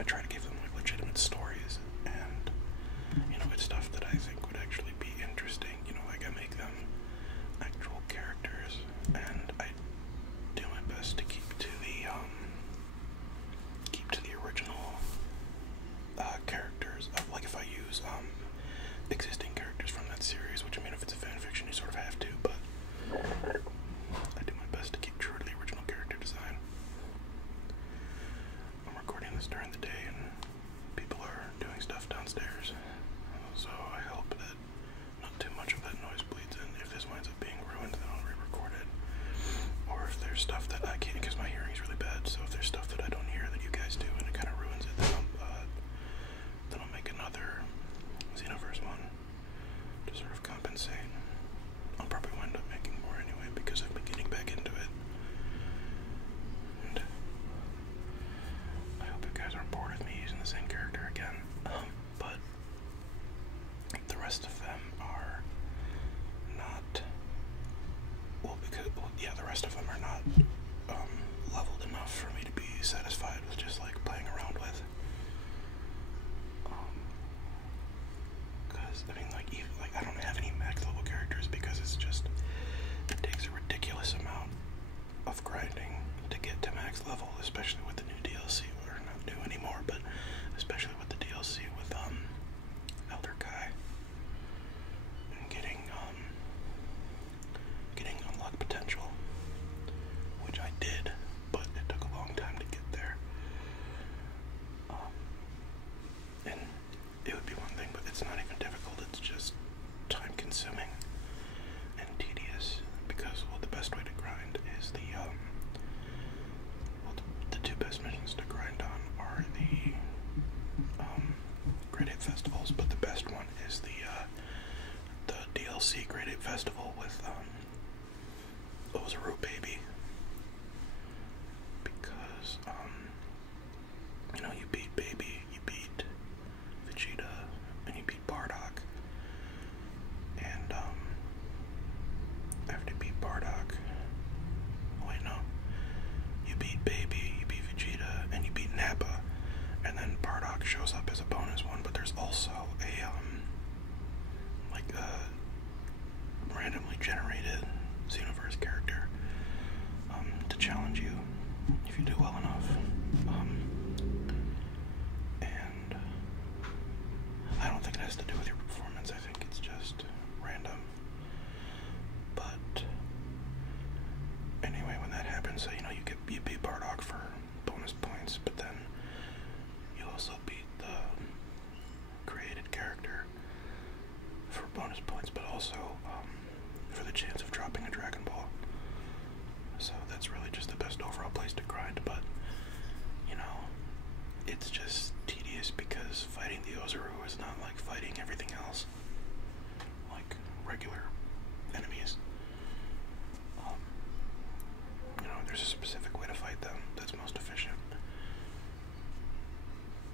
I try to give them like legitimate stories, and you know, it's stuff that I think would actually be interesting. You know, like I make them actual characters, and I do my best to keep to the original characters. Like if I use existing characters from that series, which I mean, if it's a fan fiction, you sort of have to, but I do my best to keep true to the original character design. I'm recording this during the day, and people are doing stuff downstairs, so I hope that not too much of that noise bleeds in. If this winds up being ruined, then I'll re-record it. Or if there's stuff that I can't, because my hearing's really bad, so if there's stuff that I don't hear that you guys do and it kind of ruins it, then I'll make another Xenoverse one to sort of compensate. I'll probably wind up making more anyway, because I've been getting back into it. And I hope you guys aren't bored of me using the same character again. But the rest of them are not, the rest of them are not leveled enough for me to be satisfied with just like playing around with. Because I mean, even I don't have any max level characters, because it takes a ridiculous amount of grinding to get to max level, especially with the new DLC, or not new anymore, but especially with the DLC with Elder Kai, and getting unlocked potential, which I did, but it took a long time to get there. And it would be one thing, but it's not even difficult, it's just time consuming and tedious, because, well, the best way to grind is the two best missions to grind on are the Great 8 Festivals, but the best one is the DLC Great 8 Festival with Ozaru Baby, because you know, you beat Baby, you beat Vegeta, and you beat Bardock, and after you beat Bardock, oh wait, no, you beat Baby, you beat Vegeta, and you beat Nappa, and then Bardock shows up as a bonus one, but there's also a randomly generated Xenoverse character to challenge you if you do well enough. And I don't think it has to do with your performance, I think it's just random. But anyway, when that happens, so you know, you beat Bardock for bonus points, but then you also beat the created character for bonus points, but also for the chance of dropping a Dragon Ball. So that's really just the best overall place to grind, but you know, it's just tedious because fighting the Ozaru is not like fighting everything else, like regular enemies. You know, there's a specific way to fight them that's most efficient,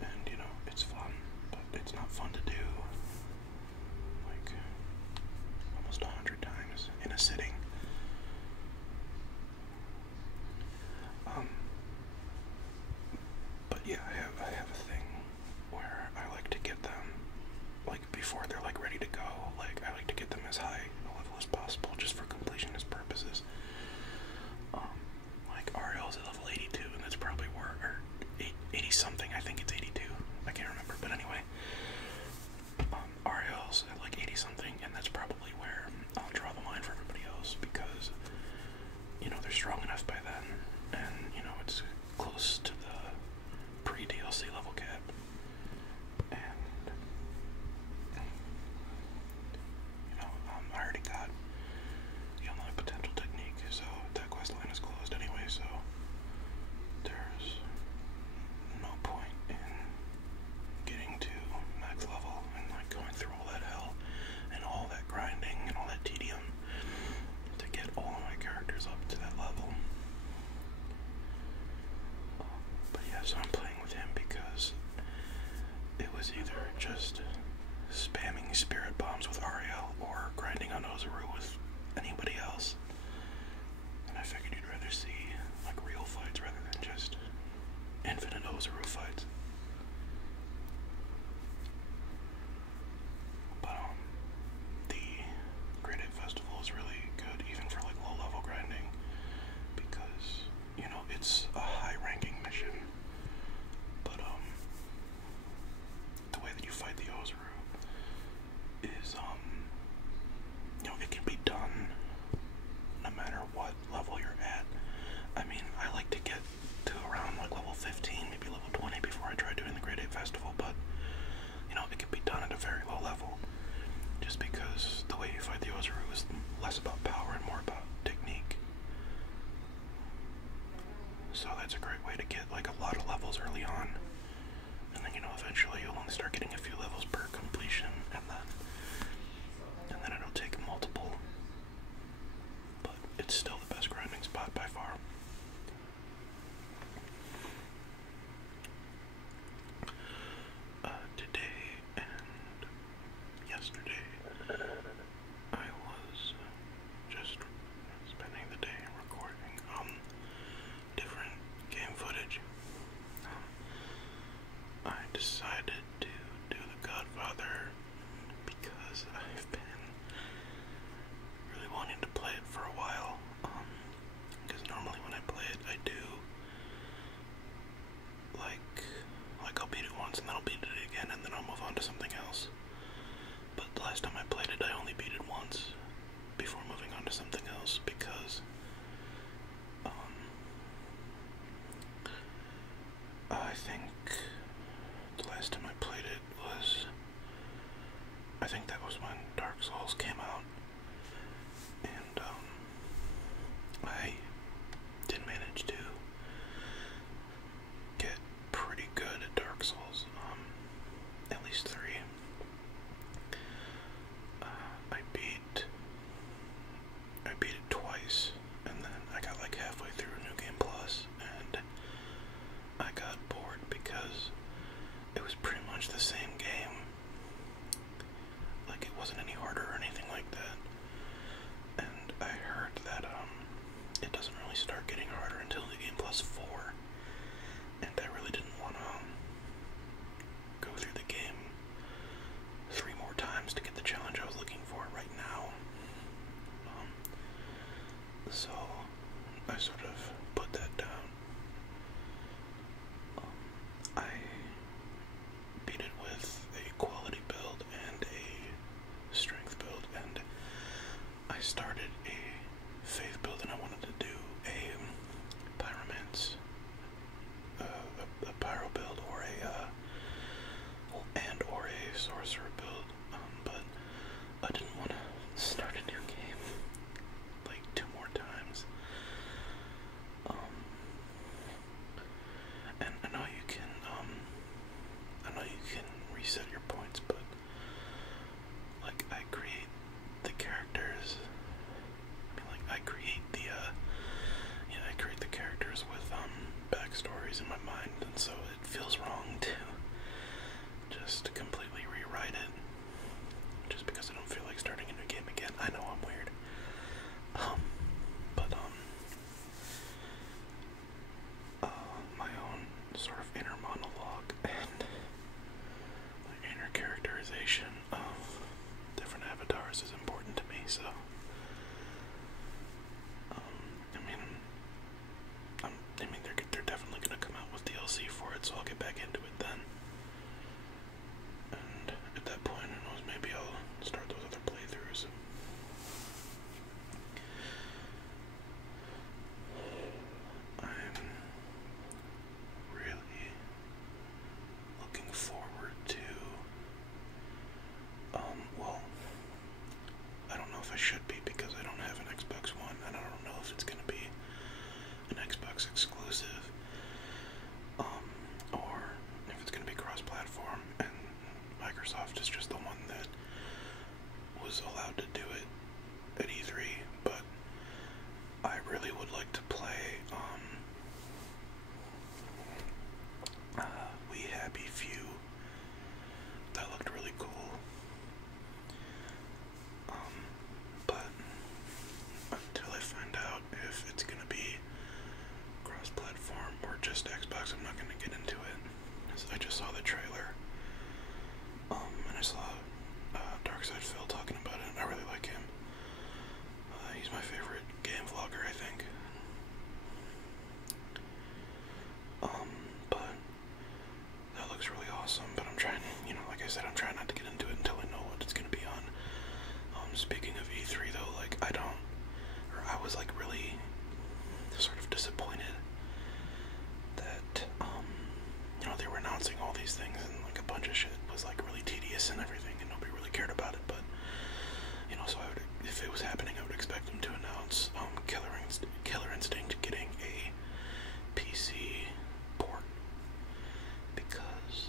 and you know, it's fun, but it's not fun to do like almost 100 times in a sitting. But yeah, I have a thing where I like to get them, like, before they're like ready to go, like I like to get them as high a level as possible, just for completionist purposes. Like Ariel's at level 82, and that's probably where, or 80 something, I think it's 82, I can't remember, but anyway, Ariel's at like 80 something, and that's probably where I'll draw the line for everybody else, because you know, they're strong enough by then, and you know, it's close to the pre-DLC level cap, and you know, I already got the unlock potential technique, so that quest line is closed anyway, so there's no point in getting to max level and like going through all that hell and all that grinding and all that tedium to get all of my characters up to that level. But yeah, so I'm playing with him because it was either just spamming spirit bombs with Ariel or grinding on Ozaru with anybody else. And I figured you'd rather see like real fights rather than just infinite Ozaru fights. eventually you'll only start getting a few levels per completion, and then it'll take multiple. But it's still the best grinding spot by far. Today and yesterday, I was just spending the day recording different game footage. I decided to do The Godfather because I've been really wanting to play it for a while. Because normally when I play it, I do like I'll beat it once and then I'll beat it again and then I'll move on to something else. But the last time I played it, I only beat it once before moving on to something else because I think the last time I played it was, I think that was when Dark Souls came out, and I did manage to get pretty good at Dark Souls, at least 3. I beat it twice, and then I got like halfway through New Game Plus, and I got bored because it was pretty much the same game. Like, it wasn't any harder or anything like that. And I heard that it doesn't really start getting harder until New Game Plus 4. And I really didn't want to go through the game 3 more times to get the challenge I was looking for right now. So I sort of put that down. I beat it with a quality build and a strength build, and I started a faith build, and I wanted to do a pyromance, a pyro build, or a sorcerer build, but I didn't want to start a new game like 2 more times. And I know you can reset your points, but like I create the characters. I create the characters with backstories in my mind, and so it feels wrong to just completely rewrite it just because I don't feel like starting a new game again. I know I'm weird. My own sort of inner monologue and my inner characterization of different avatars is important to me, so they're definitely gonna come out with DLC for it, so I'll get back into it then. And at that point, who knows, maybe I'll start those other playthroughs. I'm really looking forward to, well, I don't know if I should be because I don't have an Xbox One, and I don't know if it's going to be an Xbox exclusive, or if it's going to be cross-platform, and Microsoft is just the one that was allowed to do it at E3, but I really would like to play, We Happy Few. That looked really cool. But until I find out if it's gonna be cross-platform or just Xbox, I'm not gonna get into it. I just saw the trailer, and I saw Darkside Phil talking about it, and I really like him. He's my favorite game vlogger, I think. But that looks really awesome, but I'm trying, like I said, I'm trying not to get into it until I know what it's gonna be on. Speaking of E3 though, I was like really sort of disappointed that, they were announcing all these things and like a bunch of shit was like really tedious and everything, and nobody really cared about it, but, so if it was happening, I would expect them to announce, Killer Instinct getting a PC port, because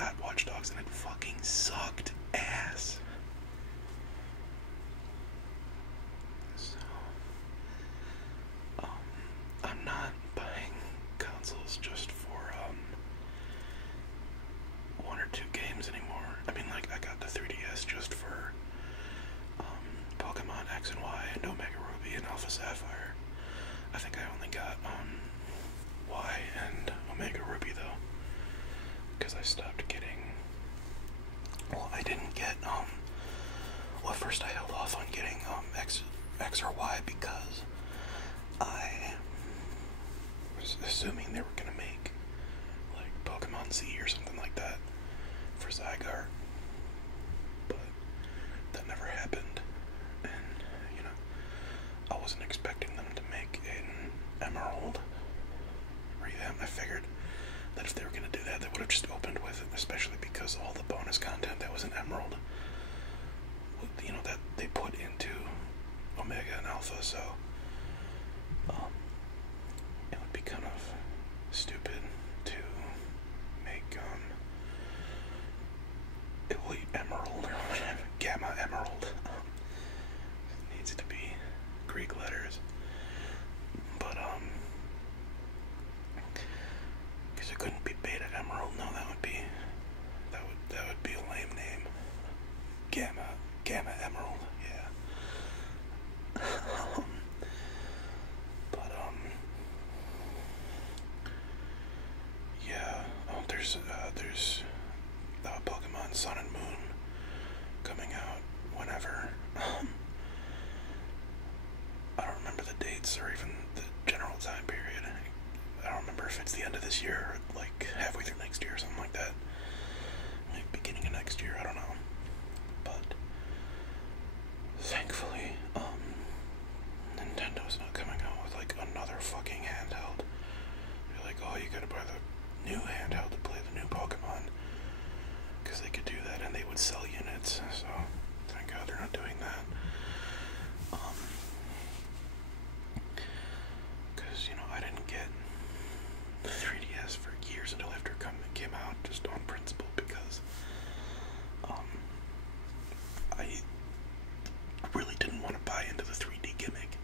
got Watch Dogs and it fucking sucked ass. So, I'm not buying consoles just for, one or two games anymore. I mean, like, I got the 3DS just for, Pokemon X and Y and Omega Ruby and Alpha Sapphire. I think I only got, Y and Omega Ruby, though, because I stopped getting, well, I didn't get, well, first I held off on getting, X or Y because I was assuming they were gonna make, like, Pokemon Z or something like that for Zygarde, but that never happened, and, you know, I wasn't expecting them to make an Emerald revamp. I figured that if they were gonna do that, they would have just opened with it, especially because all the bonus content that was in Emerald, you know, that they put into Omega and Alpha, so, it would be kind of stupid to make, Elite Emerald or whatever, Gamma Emerald. It needs to be Greek letters, but, because it couldn't be Beta Emerald. No, that would be a lame name. Gamma Emerald, yeah. But, yeah, there's Pokemon Sun and Moon coming out whenever. I don't remember the dates or even the general time period. I don't remember if it's the end of this year or like halfway through next year or something like that. Maybe beginning of next year, I don't know. But thankfully, Nintendo's not coming out with like another fucking handheld. You're like, oh, you gotta buy the new handheld to play the new Pokemon. Because they could do that and they would sell units. So thank God they're not doing that. Because, you know, I didn't get the 3DS for years until after it came out, just on principle, because I really didn't want to buy into the 3D gimmick,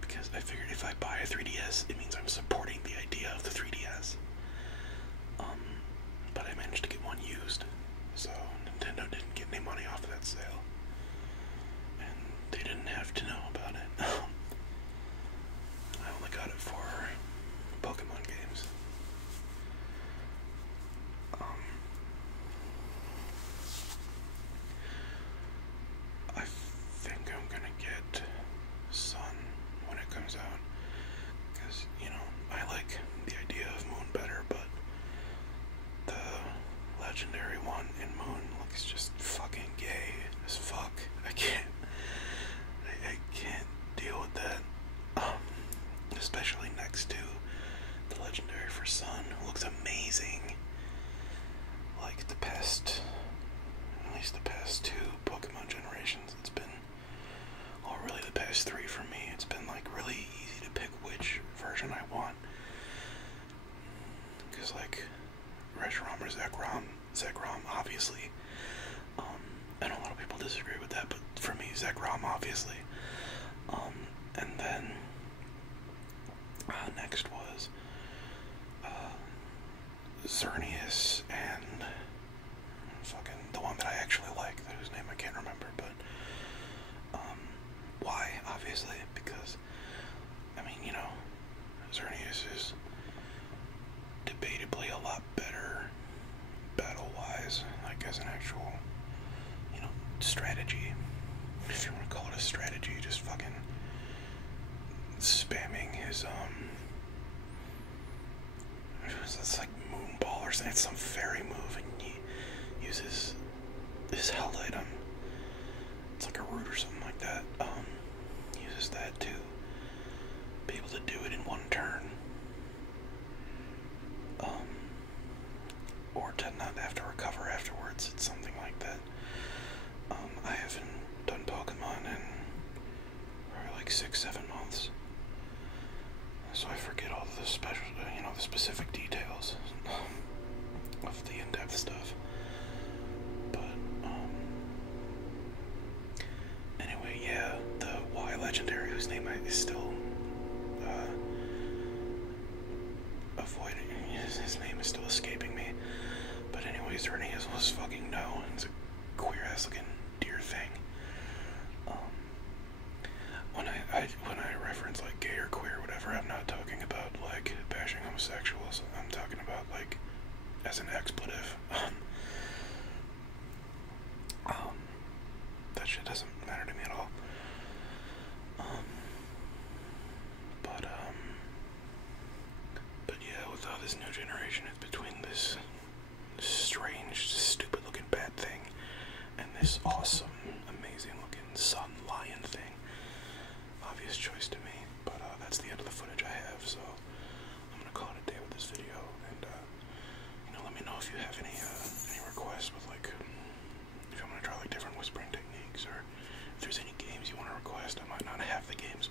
because I figured if I buy a 3DS, it means I'm supporting the idea of the 3DS. But I managed to get one used, so Nintendo didn't get any money off of that sale, and they didn't have to know about it. I only got it for Pokemon games. I think I'm gonna get Sun when it comes out, because, you know, I like the idea of Moon better, but the legendary one in Moon looks just fucking gay as fuck. I can't deal with that. Especially next to the legendary for Sun, who looks amazing. Like at least the past two Pokemon generations, it's been, well, really the past three for me, it's been like really easy to pick which version I want. Because like Reshiram or Zekrom, obviously. I know a lot of people disagree with that, but for me, Zekrom, obviously. And then next was Xerneas and fucking the one that I actually like, whose name I can't remember, but why, obviously, because, I mean, you know, Xerneas is debatably a lot better battle-wise, like as an actual, you know, strategy, if you want to call it a strategy, just fucking spamming his, it's like Moonball or something, it's some fairy move, and he uses his held item, it's like a root or something like that, uses that to be able to do it in one turn, or to not have to recover afterwards, it's something like that. I haven't done Pokemon in probably like 6-7 months, so I forget all the special, you know, the specific details of stuff, the in-depth stuff. But, anyway, yeah, the Y legendary, whose name is still, avoiding, his name is still escaping me. But anyways, her name was fucking No. It's a queer-ass looking deer thing. When I reference like gay or queer or whatever, I'm not talking about like bashing homosexuals. I'm talking about like as an expletive. That shit doesn't matter to me at all. But yeah, with all this new generation, it's between this strange, stupid looking bad thing and this awesome, amazing looking sun lion thing. Obvious choice to me, but that's the end of the footage I have, so I'm gonna call it a day with this video, and let me know if you have any requests with like, if you want to try like different whispering techniques, or if there's any games you want to request. I might not have the games,